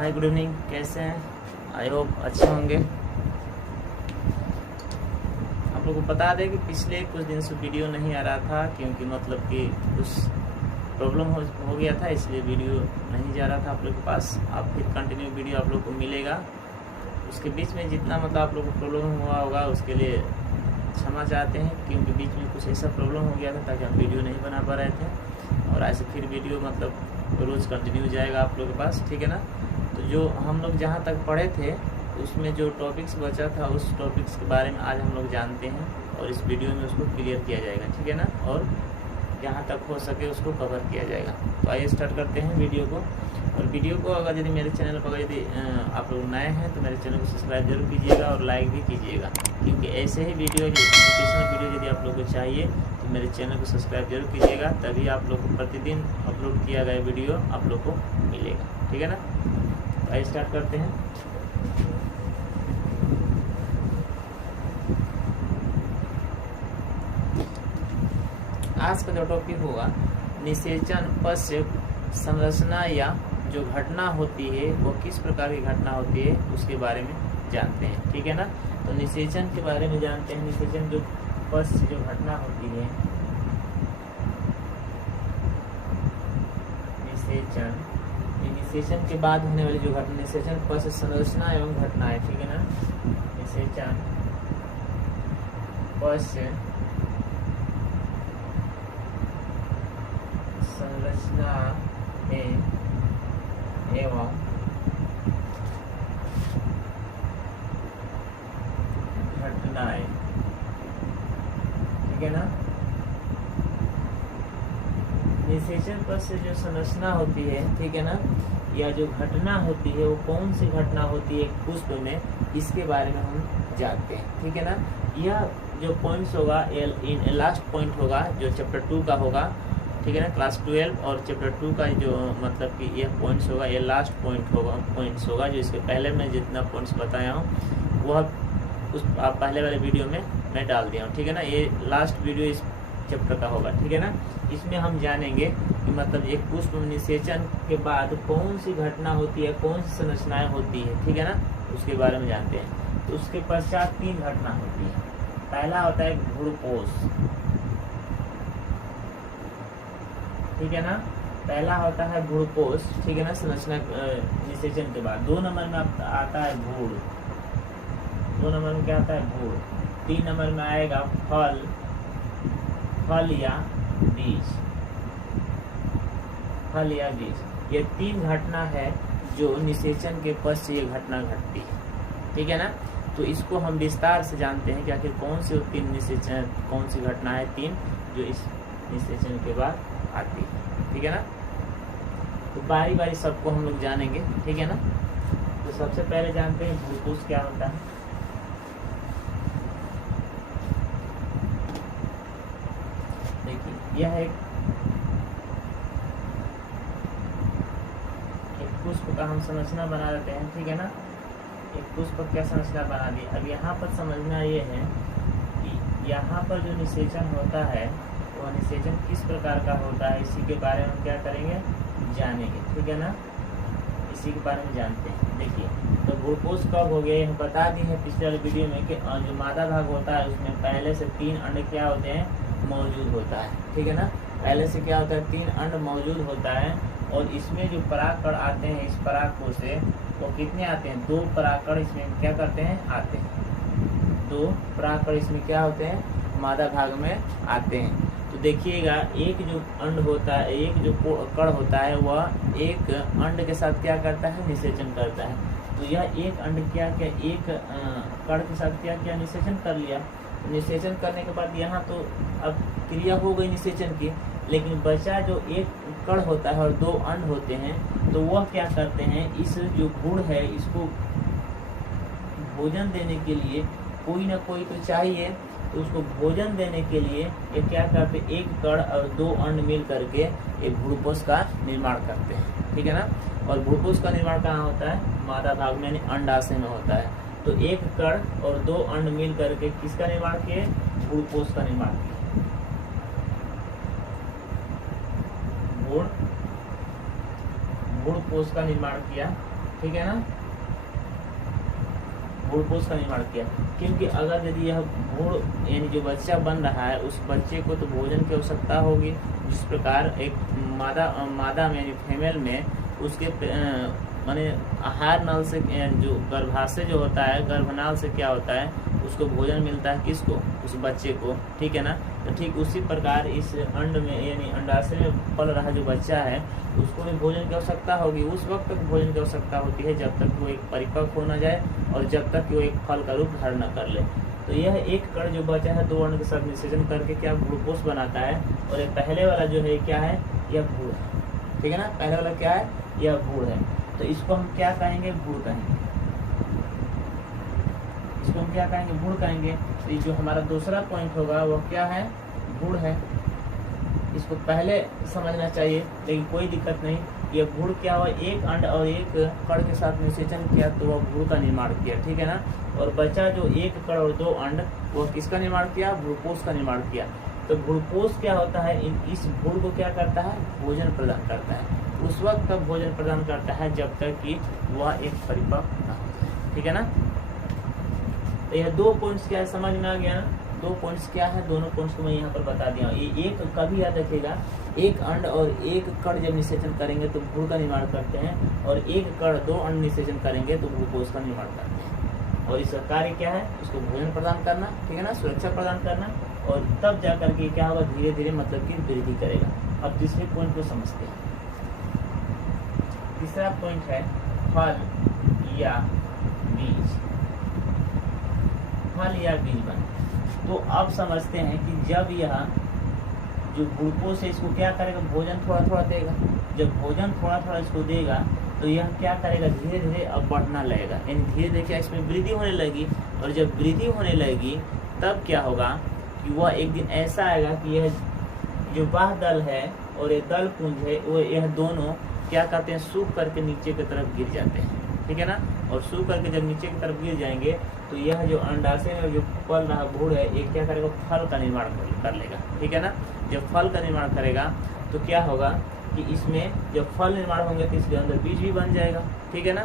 Hi good evening, कैसे हैं? I hope अच्छे होंगे। आप लोगों को बता दें कि पिछले कुछ दिन से वीडियो नहीं आ रहा था, क्योंकि मतलब कि कुछ प्रॉब्लम हो गया था, इसलिए वीडियो नहीं जा रहा था आप लोग के पास। अब फिर कंटिन्यू वीडियो आप लोग को मिलेगा। उसके बीच में जितना मतलब आप लोग को प्रॉब्लम हुआ होगा उसके लिए क्षमा चाहते हैं, क्योंकि बीच में कुछ ऐसा प्रॉब्लम हो गया था ताकि हम वीडियो नहीं बना पा रहे थे। और ऐसे फिर वीडियो मतलब रोज़ कंटिन्यू जाएगा आप लोग के पास, ठीक है ना। तो जो हम लोग जहाँ तक पढ़े थे उसमें जो टॉपिक्स बचा था उस टॉपिक्स के बारे में आज हम लोग जानते हैं और इस वीडियो में उसको क्लियर किया जाएगा, ठीक है ना। और जहाँ तक हो सके उसको कवर किया जाएगा। तो आइए स्टार्ट करते हैं वीडियो को। और वीडियो को अगर यदि मेरे चैनल पर यदि आप लोग नए हैं तो मेरे चैनल को सब्सक्राइब जरूर कीजिएगा और लाइक भी कीजिएगा, क्योंकि ऐसे ही वीडियो एजुकेशनल वीडियो यदि आप लोग को चाहिए तो मेरे चैनल को सब्सक्राइब जरूर कीजिएगा, तभी आप लोग को प्रतिदिन अपलोड किया गया वीडियो आप लोग को मिलेगा, ठीक है ना। तो आइए स्टार्ट करते हैं। आज का जो टॉपिक होगा निषेचन पश्च संरचना या जो घटना होती है वो किस प्रकार की घटना होती है उसके बारे में जानते हैं, ठीक है ना। तो निषेचन के बारे में जानते हैं। निषेचन जो पश्च जो घटना होती है, निषेचन के बाद होने वाली जो घटना, निषेचन पश्च संरचना एवं घटनाएं, ठीक है ना। निषेचन पश्च संरचना एवं घटनाएं, ठीक है ना। निषेचन पश्च से जो संरचना होती है, ठीक है ना, या जो घटना होती है वो कौन सी घटना होती है पुष्प में, इसके बारे में हम जानते हैं, ठीक है ना। यह जो पॉइंट्स होगा लास्ट पॉइंट होगा जो चैप्टर 2 का होगा, ठीक है ना। क्लास 12 और चैप्टर 2 का जो मतलब कि यह पॉइंट्स होगा, ये लास्ट पॉइंट्स होगा। जो इसके पहले मैं जितना पॉइंट्स बताया हूँ वह उस आप पहले वाले वीडियो में मैं डाल दिया हूँ, ठीक है ना। ये लास्ट वीडियो इस चैप्टर का होगा, ठीक है ना। इसमें हम जानेंगे कि मतलब एक पुष्प निषेचन के बाद कौन सी घटना होती है, कौन सी संरचनाएं होती है, ठीक है ना, उसके बारे में जानते हैं। तो उसके पश्चात 3 घटना होती है। पहला होता है भ्रूणपोष, ठीक है ना। पहला होता है भ्रूणपोष, ठीक है ना, संरचना निषेचन के बाद। 2 नंबर में आता है भ्रूण, 2 नंबर में क्या आता है भ्रूण। 3 नंबर में आएगा फल या बीज, फल या बीज। ये 3 घटना है जो निषेचन के पश्चात ये घटना घटती है, ठीक है ना। तो इसको हम विस्तार से जानते हैं कि आखिर कौन सी 3 निषेचन, कौन सी घटना है 3 जो इस निषेचन के बाद आती है, ठीक है ना। तो बारी बारी सबको हम लोग जानेंगे, ठीक है ना। तो सबसे पहले जानते हैं भ्रूणपोष क्या होता है। देखिए यह एक पुष्प का हम संरचना बना देते हैं, ठीक है ना। एक पुष्प क्या संरचना बना दी। अब यहाँ पर समझना ये है कि यहाँ पर जो निषेचन होता है वह निषेचन किस प्रकार का होता है, इसी के बारे में हम क्या करेंगे, जानेंगे, ठीक है ना। इसी के बारे में जानते हैं। देखिए तो भ्रूणपोष कब हो गया, हम बता दिए हैं पिछले वाले वीडियो में कि जो मादा भाग होता है उसमें पहले से 3 अंड क्या होते हैं, मौजूद होता है, ठीक है ना। पहले से क्या होता है, 3 अंड मौजूद होता है। और इसमें जो परागकण आते हैं इस परागकोश से वो कितने आते हैं, 2 परागकण इसमें क्या करते हैं, आते हैं। 2 परागकण इसमें क्या होते हैं, मादा भाग में आते हैं। तो देखिएगा एक जो अंड होता है, एक जो कण होता है वह एक अंड के साथ क्या करता है, निषेचन करता है। तो यह एक अंड क्या एक कण के साथ क्या निषेचन कर लिया। निषेचन करने के बाद यहाँ तो अब क्रिया हो गई निषेचन की, लेकिन बचा जो एक कण होता है और 2 अंड होते हैं, तो वह क्या करते हैं, इस जो भ्रूण है इसको भोजन देने के लिए कोई ना कोई तो चाहिए। तो उसको भोजन देने के लिए ये क्या करते हैं, एक कण और 2 अंड मिल करके एक भ्रूणपोष का निर्माण करते हैं, ठीक है ना। और भ्रूणपोष का निर्माण कहाँ होता है, मादा भाग में यानी अंडाशय में होता है। तो एक कण और 2 अंड मिल करके किसका निर्माण किए, भ्रूणपोष का निर्माण किए। भ्रूणपोष का निर्माण किया, ठीक है ना, भ्रूणपोष का निर्माण किया। क्योंकि अगर यदि यह भ्रूण यानी जो बच्चा बन रहा है उस बच्चे को तो भोजन की आवश्यकता होगी, जिस प्रकार एक मादा में यानी फीमेल में उसके माने आहार नल से जो गर्भाशय जो होता है, गर्भनाल से क्या होता है, उसको भोजन मिलता है, किसको, उस बच्चे को, ठीक है ना। तो ठीक उसी प्रकार इस अंड में यानी अंडाशय में पल रहा जो बच्चा है उसको भी भोजन की आवश्यकता होगी। उस वक्त तक भोजन की आवश्यकता होती है जब तक वो एक परिपक्व हो न जाए और जब तक वो एक फल का रूप धारण न कर ले। तो यह एक कण जो बचा है 2 अंड के साथ निषेचन करके क्या भ्रूणपोष बनाता है, और ये पहले वाला जो है क्या है, यह भ्रूण है, ठीक है ना। पहले वाला क्या है, यह भ्रूण है। तो इसको हम क्या कहेंगे, भ्रूण कहेंगे। इसको हम क्या कहेंगे, भ्रूण कहेंगे। तो ये जो हमारा दूसरा पॉइंट होगा वो क्या है, भ्रूण है। इसको पहले समझना चाहिए, लेकिन कोई दिक्कत नहीं। ये भ्रूण क्या हुआ, एक अंड और एक कण के साथ निषेचन किया तो वह भ्रूण का निर्माण किया, ठीक है ना। और बचा जो एक कण और 2 अंड, वो किसका निर्माण किया, भ्रूणपोष का निर्माण किया। तो भ्रूणपोष क्या होता है, इस भ्रूण को क्या करता है, भोजन प्रदान करता है। उस वक्त तक भोजन प्रदान करता है जब तक कि वह एक परिपक्व न हो जाए, ठीक है ना। तो यह 2 पॉइंट्स क्या है, समझ में आ गया ना। 2 पॉइंट्स क्या है, दोनों पॉइंट्स को मैं यहाँ पर बता दिया हूँ। ये एक कभी याद रखिएगा, एक अंड और एक कण जब निषेचन करेंगे तो भ्रूण का निर्माण करते हैं, और एक कण 2 अंड निषेचन करेंगे तो भ्रूणपोष का निर्माण करते हैं। और इसका कार्य क्या है, उसको भोजन प्रदान करना, ठीक है ना, सुरक्षा प्रदान करना, और तब जा करके क्या होगा, धीरे धीरे मतलब कि वृद्धि करेगा। अब तीसरे पॉइंट को समझते हैं। तीसरा पॉइंट है फल या बीज। फल या बीज बन। तो अब समझते हैं कि जब यह जो ग्लूकोज है इसको क्या करेगा, भोजन थोड़ा थोड़ा देगा। जब भोजन थोड़ा थोड़ा इसको देगा तो यह क्या करेगा, धीरे धीरे अब बढ़ना लगेगा, यानी धीरे धीरे क्या इसमें वृद्धि होने लगी। और जब वृद्धि होने लगी तब क्या होगा कि वह एक दिन ऐसा आएगा कि यह जो बाह्य दल है और ये दल पुंज है, वो यह दोनों क्या करते हैं, सूख करके नीचे की तरफ गिर जाते हैं, ठीक है ना। और सूख करके जब नीचे की तरफ गिर जाएंगे तो यह जो अंडाशय में जो पल रहा भ्रूण है ये क्या करेगा, फल का निर्माण कर लेगा, ठीक है ना। जब फल का निर्माण करेगा तो क्या होगा कि इसमें जब फल निर्माण होंगे तो इसके अंदर बीज भी बन जाएगा, ठीक है ना।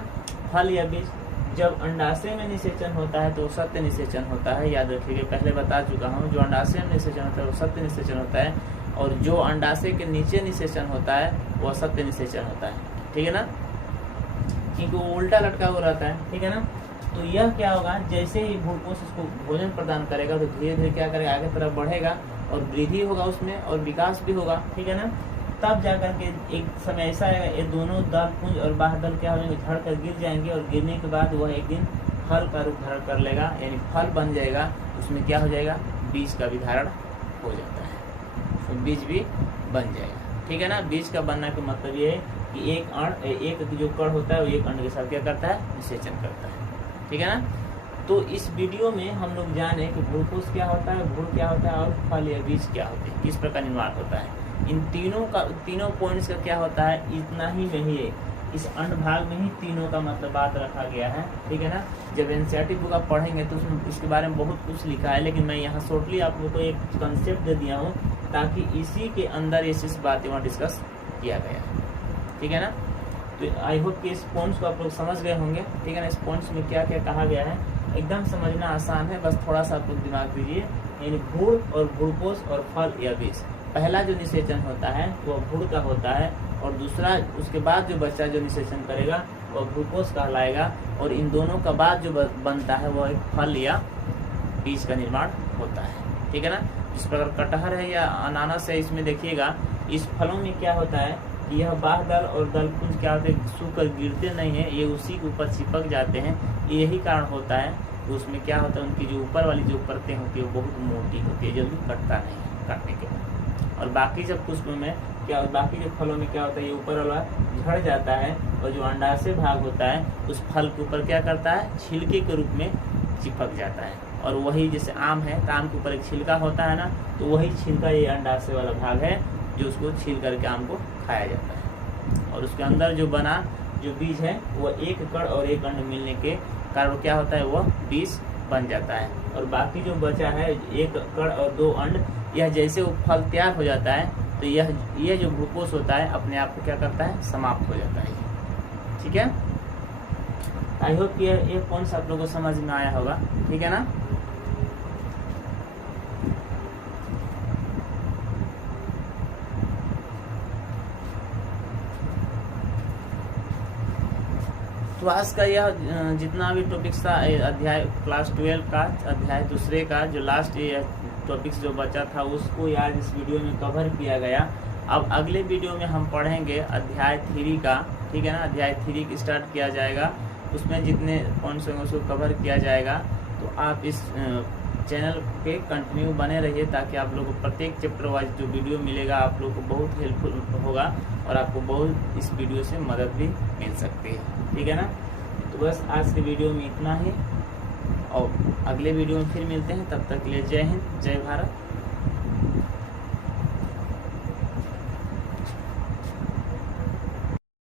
फल या बीज जब अंडाशय में निषेचन होता है तो सत्य निषेचन होता है, याद रखिए, पहले बता चुका हूँ। जो अंडाशय में निषेचन होता है वो सत्य निषेचन होता है, और जो अंडाशय के नीचे निषेचन होता है वह सत्य निषेचन होता है, ठीक है ना, क्योंकि वो उल्टा लटका हुआ रहता है, ठीक है ना। तो यह क्या होगा, जैसे ही भ्रूणपोष इसको भोजन प्रदान करेगा तो धीरे धीरे क्या करेगा, आगे तरफ बढ़ेगा और वृद्धि होगा उसमें और विकास भी होगा, ठीक है ना। तब जाकर के एक समय ऐसा आएगा, ये दोनों दल पुंज और बाह्य दल क्या हो जाएंगे, झड़ कर गिर जाएंगे, और गिरने के बाद वह एक दिन फल का रूप धारण कर लेगा, यानी फल बन जाएगा। उसमें क्या हो जाएगा, बीज का भी धारण हो जाता है, तो बीज भी बन जाएगा, ठीक है ना। बीज का बनना का मतलब ये है कि एक जो कण होता है वो एक अंड के साथ क्या करता है, निषेचन करता है, ठीक है ना। तो इस वीडियो में हम लोग जाने कि भ्रूणपोष क्या होता है, भ्रूण क्या होता है, और फल या बीज क्या होते हैं, किस प्रकार निर्माण होता है। इन तीनों पॉइंट्स का क्या होता है, इतना ही में ही इस अंड भाग में ही तीनों का मतलब बात रखा गया है, ठीक है ना। जब एनसीईआरटी बुक आप पढ़ेंगे तो उसमें इसके बारे में बहुत कुछ लिखा है, लेकिन मैं यहाँ शॉर्टली आप लोग को एक कंसेप्ट दे दिया हूँ ताकि इसी के अंदर ये चीज बातें वहाँ डिस्कस किया गया है, ठीक है ना। तो आई होप कि इस पॉइंट्स को आप लोग समझ गए होंगे, ठीक है ना। इस पॉइंट्स में क्या क्या कहा गया है एकदम समझना आसान है, बस थोड़ा सा आप लोग दिमाग दीजिए। यानी भ्रूण और भ्रूणपोष और फल या बीज, पहला जो निषेचन होता है वह भ्रूण का होता है, और दूसरा उसके बाद जो बच्चा जो निषेचन करेगा वह भ्रूणपोष कहलाएगा, और इन दोनों का बाद जो बनता है वह एक फल या बीज का निर्माण होता है, ठीक है ना। जिस प्रकार कटहल है या अनानास है, इसमें देखिएगा इस फलों में क्या होता है कि यह बाह्य दल और दल पुंज क्या होते हैं, सूख कर गिरते नहीं है, ये उसी के ऊपर चिपक जाते हैं। यही कारण होता है कि उसमें क्या होता है, उनकी जो ऊपर वाली जो परतें होती है वो बहुत मोटी होती है, जल्दी कटता नहीं है काटने के बाद। और बाकी जब पुष्प में क्या, बाकी के फलों में क्या होता है, ये ऊपर वाला झड़ जाता है, और जो अंडाशय भाग होता है उस फल के ऊपर क्या करता है, छिलके के रूप में चिपक जाता है। और वही जैसे आम है तो आम के ऊपर एक छिलका होता है ना, तो वही छिलका ये अंडाशय वाला भाग है जो उसको छील करके आम को खाया जाता है। और उसके अंदर जो बना जो बीज है वह एक कण और एक अंड मिलने के कारण क्या होता है, वह बीज बन जाता है। और बाकी जो बचा है एक कण और 2 अंड, यह जैसे वो फल तैयार हो जाता है तो यह जो ग्लूकोज होता है अपने आप को क्या करता है, समाप्त हो जाता है, ठीक है। आई होप कि ये कौन सा आप लोगों को समझ में आया होगा, ठीक है ना। तो आज का यह जितना भी टॉपिक्स था अध्याय क्लास 12 का अध्याय दूसरे का जो लास्ट टॉपिक्स जो बचा था उसको यार इस वीडियो में कवर किया गया। अब अगले वीडियो में हम पढ़ेंगे अध्याय 3 का, ठीक है ना। अध्याय 3 की स्टार्ट किया जाएगा, उसमें जितने पॉइंट्स होंगे उसको कवर किया जाएगा। तो आप इस चैनल पे कंटिन्यू बने रहिए ताकि आप लोग को प्रत्येक चैप्टर वाइज जो वीडियो मिलेगा आप लोग को बहुत हेल्पफुल होगा और आपको बहुत इस वीडियो से मदद भी मिल सकती है, ठीक है ना। तो बस आज के वीडियो में इतना ही और अगले वीडियो में फिर मिलते हैं। तब तक के लिए जय हिंद, जय भारत।